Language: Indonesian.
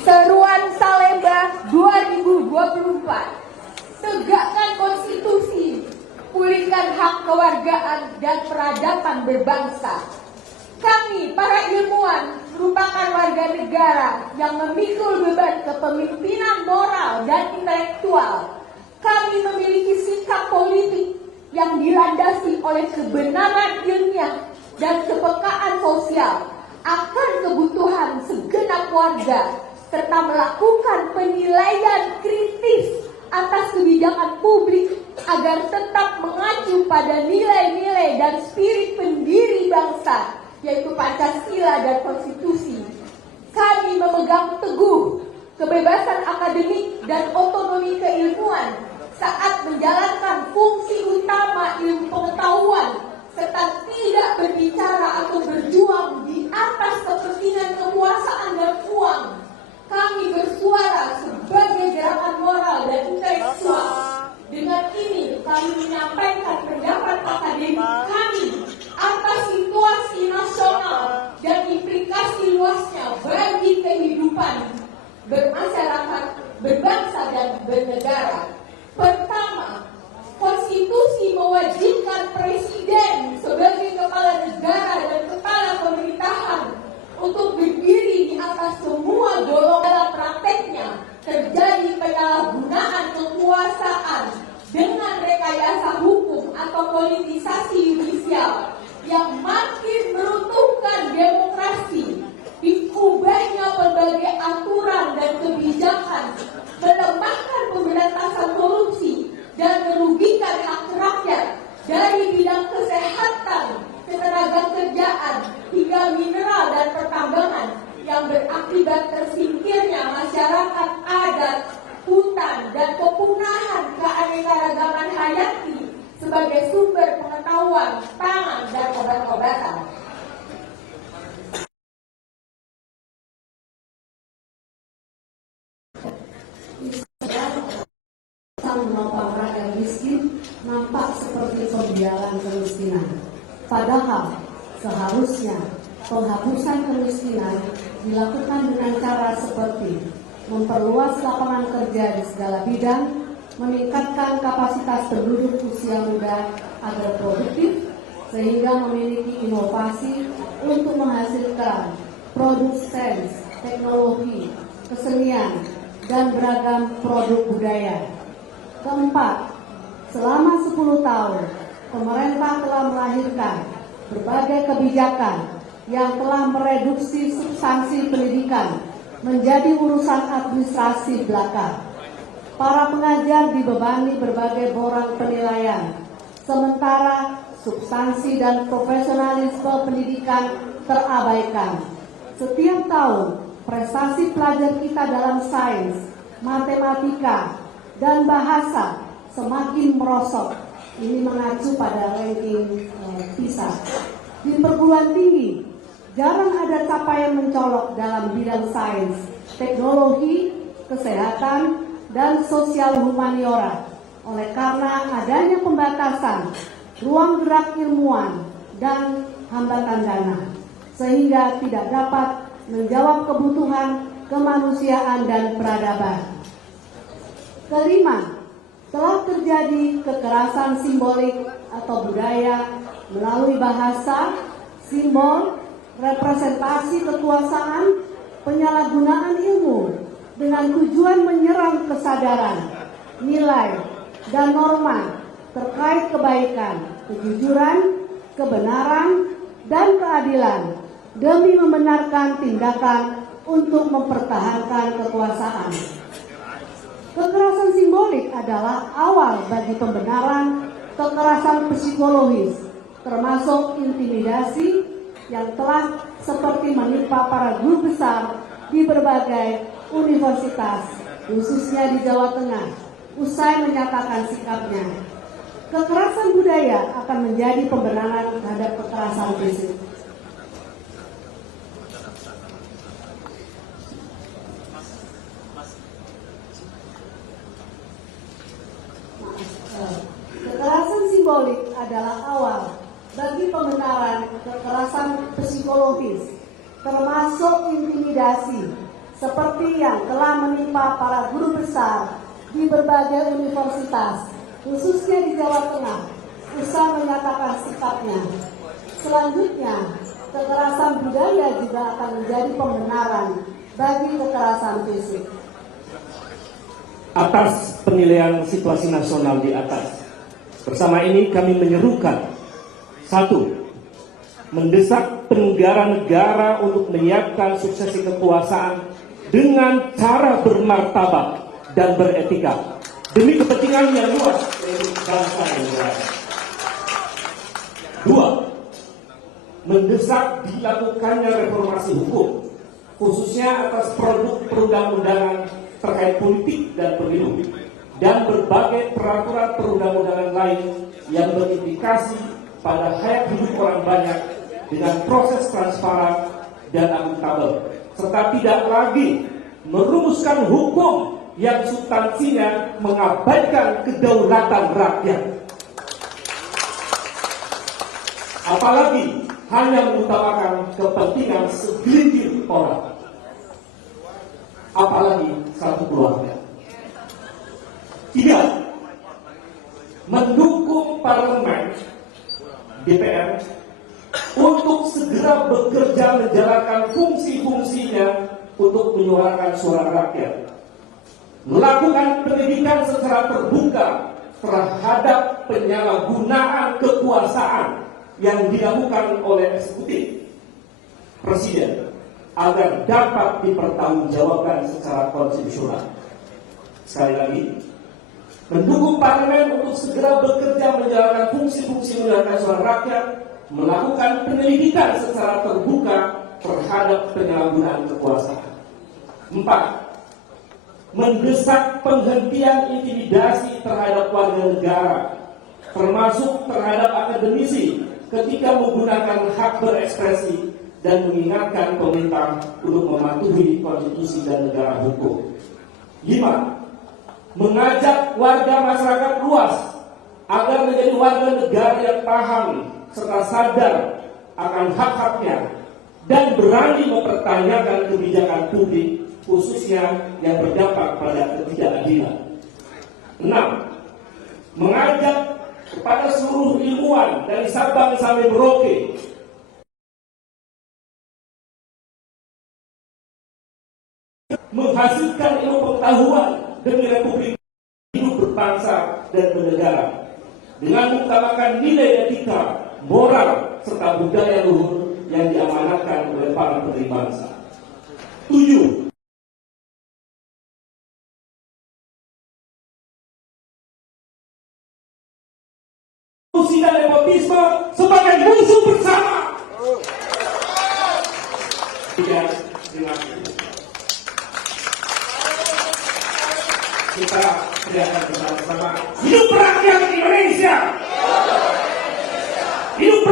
Seruan Salemba 2024, tegakkan konstitusi, pulihkan hak kewargaan dan peradaban berbangsa. Kami, para ilmuwan, merupakan warga negara yang memikul beban kepemimpinan moral dan intelektual. Kami memiliki sikap politik yang dilandasi oleh kebenaran ilmiah dan kepekaan sosial akan kebutuhan segenap warga, serta melakukan penilaian kritis atas kebijakan publik agar tetap mengacu pada nilai-nilai dan spirit pendiri bangsa, yaitu Pancasila dan Konstitusi. Kami memegang teguh kebebasan akademik dan otonomi keilmuan saat menjalankan fungsi utama ilmu pengetahuan, serta tidak berbicara atau berjuang di atas kepentingan kekuasaan dan uang. Kami bersuara sebagai gerakan moral dan intelektual. Dengan ini kami menyampaikan pendapat akademik kami atas situasi nasional dan implikasi luasnya bagi kehidupan bermasyarakat, berbangsa dan bernegara. Pertama, konstitusi mewajibkan presiden sebagai kepala negara dan kepala pemerintahan untuk berdiri di atas semua golongan. Dalam prakteknya terjadi penyalahgunaan kekuasaan dengan rekayasa hukum atau politisasi yudisial yang makin meruntuhkan demokrasi. Diubahnya berbagai aturan dan kebijakan, melemahkan pemberantasan korupsi dan merugikan hak rakyat dari bidang kesehatan, ketenagakerjaan hingga mineral dan pertambangan, yang berakibat tersingkirnya masyarakat adat, hutan, dan kepunahan keanekaragaman hayati sebagai sumber pengetahuan, pangan, dan obat-obatan. Menopang rakyat miskin nampak seperti pembiaran kemiskinan. Padahal seharusnya penghapusan kemiskinan dilakukan dengan cara seperti memperluas lapangan kerja di segala bidang, meningkatkan kapasitas penduduk usia muda agar produktif, sehingga memiliki inovasi untuk menghasilkan produk sains, teknologi, kesenian, dan beragam produk budaya. Keempat, selama 10 tahun, pemerintah telah melahirkan berbagai kebijakan yang telah mereduksi substansi pendidikan menjadi urusan administrasi belaka. Para pengajar dibebani berbagai borang penilaian, sementara substansi dan profesionalisme pendidikan terabaikan. Setiap tahun, prestasi pelajar kita dalam sains, matematika, dan bahasa semakin merosot. Ini mengacu pada ranking PISA. Di perguruan tinggi, jarang ada capaian mencolok dalam bidang sains, teknologi, kesehatan, dan sosial humaniora. Oleh karena adanya pembatasan ruang gerak ilmuwan dan hambatan dana, sehingga tidak dapat menjawab kebutuhan kemanusiaan dan peradaban. Kelima, telah terjadi kekerasan simbolik atau budaya melalui bahasa, simbol, representasi kekuasaan, penyalahgunaan ilmu dengan tujuan menyerang kesadaran, nilai, dan norma terkait kebaikan, kejujuran, kebenaran, dan keadilan demi membenarkan tindakan untuk mempertahankan kekuasaan. Kekerasan simbolik adalah awal bagi pembenaran kekerasan psikologis, termasuk intimidasi yang telah seperti menimpa para guru besar di berbagai universitas, khususnya di Jawa Tengah, usai menyatakan sikapnya. Kekerasan budaya akan menjadi pembenaran terhadap kekerasan fisik. psikologis, termasuk intimidasi, seperti yang telah menimpa para guru besar di berbagai universitas, khususnya di Jawa Tengah, usah menyatakan sikapnya. Selanjutnya, kekerasan budaya juga akan menjadi pembenaran bagi kekerasan fisik. Atas penilaian situasi nasional di atas, bersama ini kami menyerukan: 1. Mendesak penyelenggara negara untuk menyiapkan suksesi kekuasaan dengan cara bermartabat dan beretika demi kepentingan yang luas dari bangsa dan negara. 2. Mendesak dilakukannya reformasi hukum, khususnya atas produk perundang-undangan terkait politik dan pemilu, dan berbagai peraturan perundang-undangan lain yang berimplikasi pada hayat hidup orang banyak dengan proses transparan dan akuntabel, serta tidak lagi merumuskan hukum yang substansinya mengabaikan kedaulatan rakyat, apalagi hanya mengutamakan kepentingan segelintir orang, apalagi satu keluarga. 3. Mendukung parlemen DPR untuk segera bekerja menjalankan fungsi-fungsinya untuk menyuarakan suara rakyat, melakukan pendidikan secara terbuka terhadap penyalahgunaan kekuasaan yang dilakukan oleh eksekutif presiden agar dapat dipertanggungjawabkan secara konstitusional. Sekali lagi, mendukung parlemen untuk segera bekerja menjalankan fungsi-fungsi menyuarakan suara rakyat, melakukan penyelidikan secara terbuka terhadap penyalahgunaan kekuasaan. 4. Mendesak penghentian intimidasi terhadap warga negara, termasuk terhadap akademisi ketika menggunakan hak berekspresi, dan mengingatkan pemerintah untuk mematuhi konstitusi dan negara hukum. 5. Mengajak warga masyarakat luas agar menjadi warga negara yang paham serta sadar akan hak-haknya dan berani mempertanyakan kebijakan publik, khususnya yang berdampak pada ketidakadilan. 6. Mengajak kepada seluruh ilmuwan dari Sabang sampai Merauke menghasilkan ilmu pengetahuan demi Republik hidup berbangsa dan bernegara dengan mengutamakan nilai etika, moral, serta budaya luhur yang diamanatkan oleh para pendiri bangsa. 7. Korupsi dan nepotisme sebagai musuh bersama. Terima kasih. Kita teriakan bersama-sama, hidup rakyat Indonesia, hidup